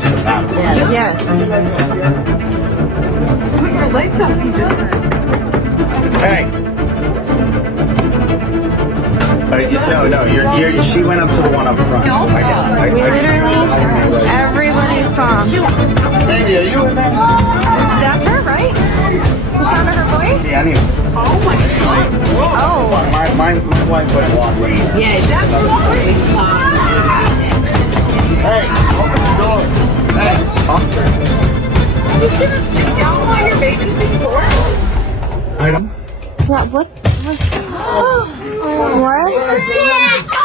to the bathroom. Yes. Put your legs up, you just Hey. No. She went up to the one up front. We literally, everybody saw. Baby, are you in there? That's her, right? The sound of her voice? Yeah, I need. oh my god. Oh. My wife went walking. Yeah, that's really soft. Hey, open the door. Hey. You're gonna sit down while your baby's being born? I don't. What was... What?